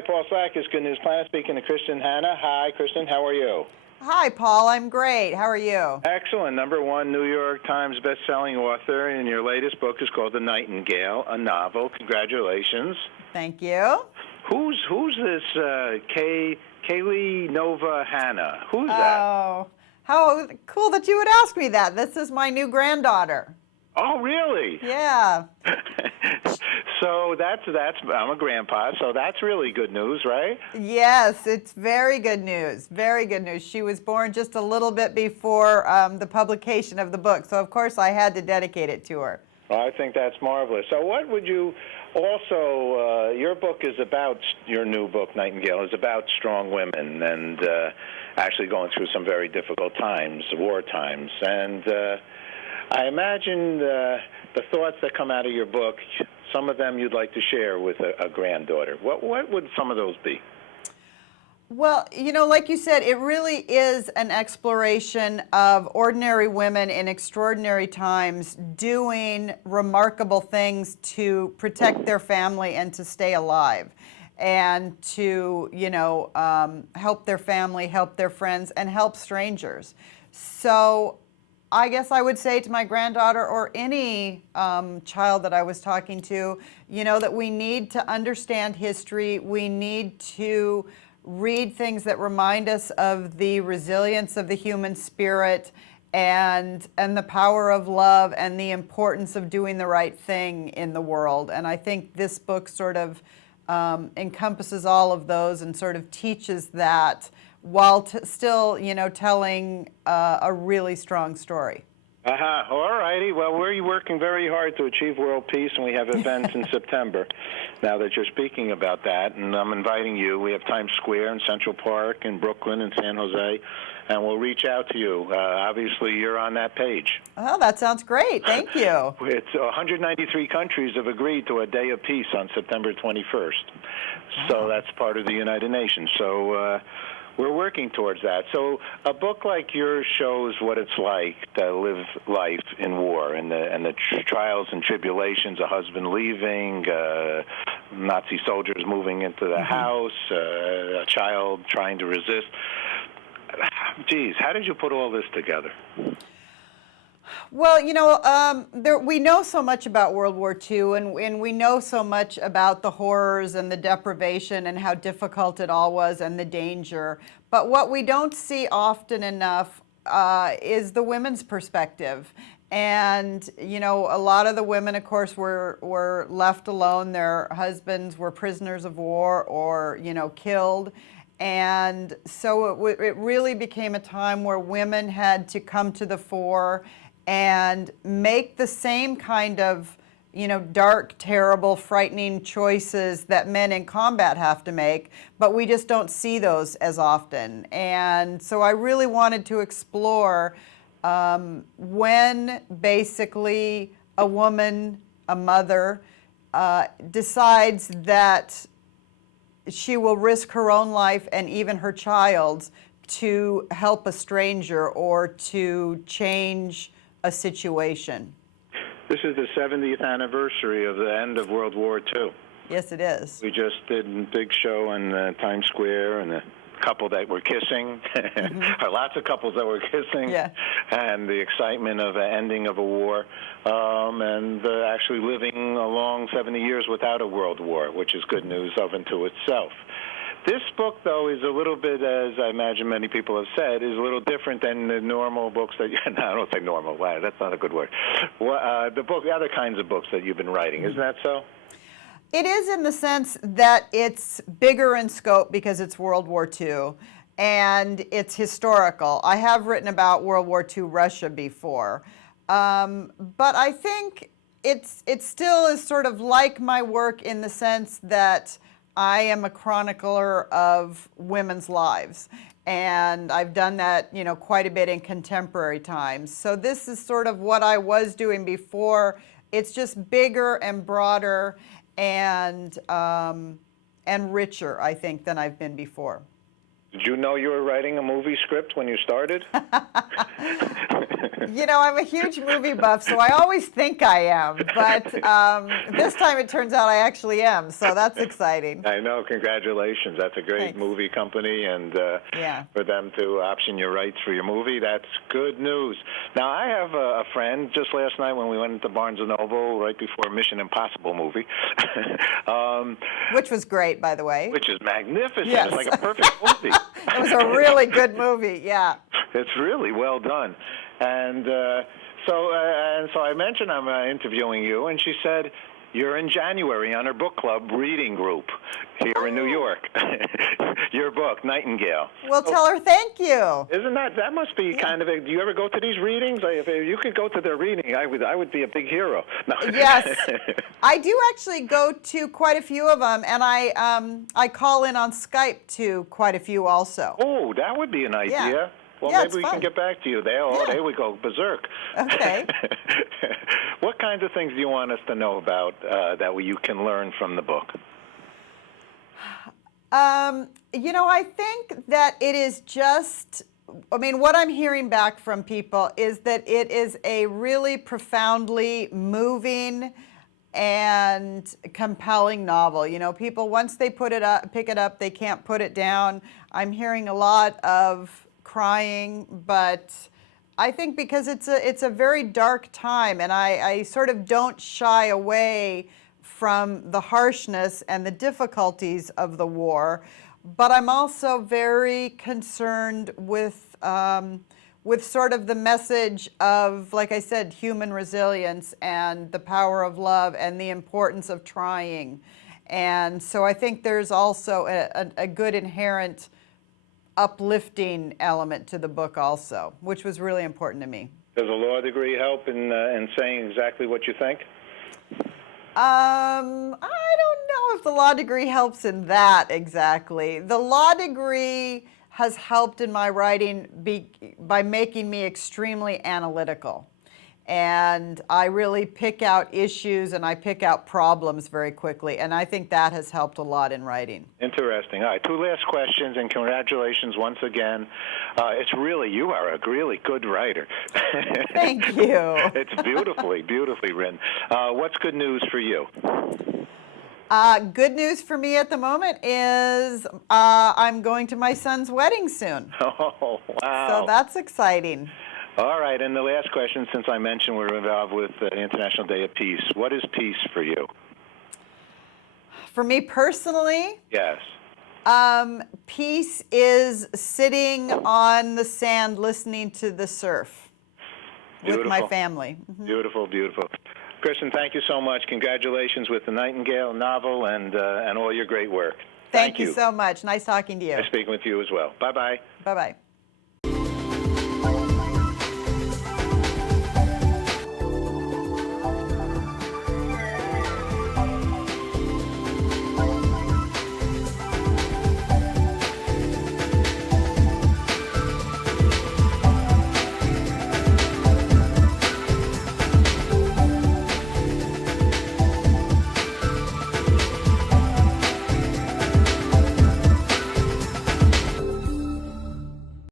Hi, Paul Slack is Good News Planet speaking to Kristin Hannah. Hi, Kristin. How are you? Hi, Paul. I'm great. How are you? Excellent. #1 New York Times best-selling author, and your latest book is called The Nightingale, a novel. Congratulations. Thank you. Who's this Kaylee Nova Hannah? Who's that? Oh, how cool that you would ask me that. This is my new granddaughter. Oh, really? Yeah. So that's I'm a grandpa, so that's really good news, right? Yes, it's very good news. Very good news. She was born just a little bit before the publication of the book, so of course I had to dedicate it to her. Well, I think that's marvelous. So what would you also, your book is about, your new book, Nightingale, is about strong women and actually going through some very difficult times, war times. And I imagine the thoughts that come out of your book, some of them you'd like to share with a granddaughter. What would some of those be? Well, you know, like you said, it really is an exploration of ordinary women in extraordinary times doing remarkable things to protect their family and to stay alive and to, help their family, help their friends, and help strangers. So I guess I would say to my granddaughter or any child that I was talking to, that we need to understand history. We need to read things that remind us of the resilience of the human spirit and the power of love and the importance of doing the right thing in the world. And I think this book sort of encompasses all of those and sort of teaches that while still, telling a really strong story. All righty. Well, we're working very hard to achieve world peace, and we have events in September. Now that you're speaking about that, and I'm inviting you, we have Times Square and Central Park in Brooklyn and San Jose, and we'll reach out to you. Obviously, you're on that page. Oh, that sounds great. Thank you. It's 193 countries have agreed to a day of peace on September 21st. So that's part of the United Nations. So we're working towards that. So a book like yours shows what it's like to live life in war and the trials and tribulations, a husband leaving, Nazi soldiers moving into the house, a child trying to resist. Geez, how did you put all this together? Well, we know so much about World War II, and we know so much about the horrors and the deprivation and how difficult it all was and the danger. But what we don't see often enough is the women's perspective. And, a lot of the women, of course, were left alone. Their husbands were prisoners of war or, killed. And so it really became a time where women had to come to the fore and make the same kind of, dark, terrible, frightening choices that men in combat have to make, but we just don't see those as often. And so I really wanted to explore when basically a woman, a mother, decides that she will risk her own life and even her child's to help a stranger or to change a situation. This is the 70th anniversary of the end of World War II. Yes, it is. We just did a big show in Times Square, and a couple that were kissing, lots of couples that were kissing, and the excitement of the ending of a war, and actually living a long 70 years without a world war, which is good news of and to itself. This book, though, is a little bit, as I imagine many people have said, is a little different than the normal books that no, I don't say normal. Wow, that's not a good word. The other kinds of books that you've been writing. Isn't that so? It is in the sense that it's bigger in scope because it's World War II, and it's historical. I have written about World War II Russia before, but I think it still is sort of like my work in the sense that I am a chronicler of women's lives, and I've done that, quite a bit in contemporary times. So this is sort of what I was doing before. It's just bigger and broader and richer, I think, than I've been before. Did you know you were writing a movie script when you started? You know, I'm a huge movie buff, so I always think I am, but this time it turns out I actually am, so that's exciting. I know. Congratulations. That's a great Thanks. movie company, and Yeah. for them to option your rights for your movie, that's good news. Now, I have a friend, just last night when we went into Barnes & Noble, right before Mission Impossible movie. Which was great, by the way. Which is magnificent. Yes. It's like a perfect movie. It was a really good movie, yeah. It's really well done. And so I mentioned I'm interviewing you, and she said, you're in January on her book club reading group here in New York. Your book, Nightingale. Well, tell her thank you. Isn't that must be kind of a, do you ever go to these readings? If you could go to their reading, I would be a big hero. No. Yes. I do actually go to quite a few of them, and I call in on Skype to quite a few also. Oh, that would be an idea. Yeah. Well, yeah, maybe we can get back to you there. Oh, there we go, berserk. Okay. What kinds of things do you want us to know about that you can learn from the book? You know, I think that it is just, I mean, what I'm hearing back from people is that it is a really profoundly moving and compelling novel. You know, people, once they pick it up, they can't put it down. I'm hearing a lot of crying, but I think because it's a very dark time, and I sort of don't shy away from the harshness and the difficulties of the war, but I'm also very concerned with sort of the message of, like I said, human resilience and the power of love and the importance of trying. And so I think there's also a good inherent uplifting element to the book also, which was really important to me. Does a law degree help in saying exactly what you think? I don't know if the law degree helps in that exactly. The law degree has helped in my writing by making me extremely analytical. And I really pick out issues and I pick out problems very quickly. And I think that has helped a lot in writing. Interesting. All right, two last questions, and congratulations once again. You are a really good writer. Thank you. It's beautifully written. What's good news for you? Good news for me at the moment is I'm going to my son's wedding soon. Oh, wow. So that's exciting. All right, and the last question, since I mentioned we're involved with the International Day of Peace, what is peace for you? For me personally? Yes. Peace is sitting on the sand listening to the surf with my family. Mm-hmm. Beautiful. Kristin, thank you so much. Congratulations with the Nightingale novel and all your great work. Thank you so much. Nice talking to you. Nice speaking with you as well. Bye-bye. Bye-bye.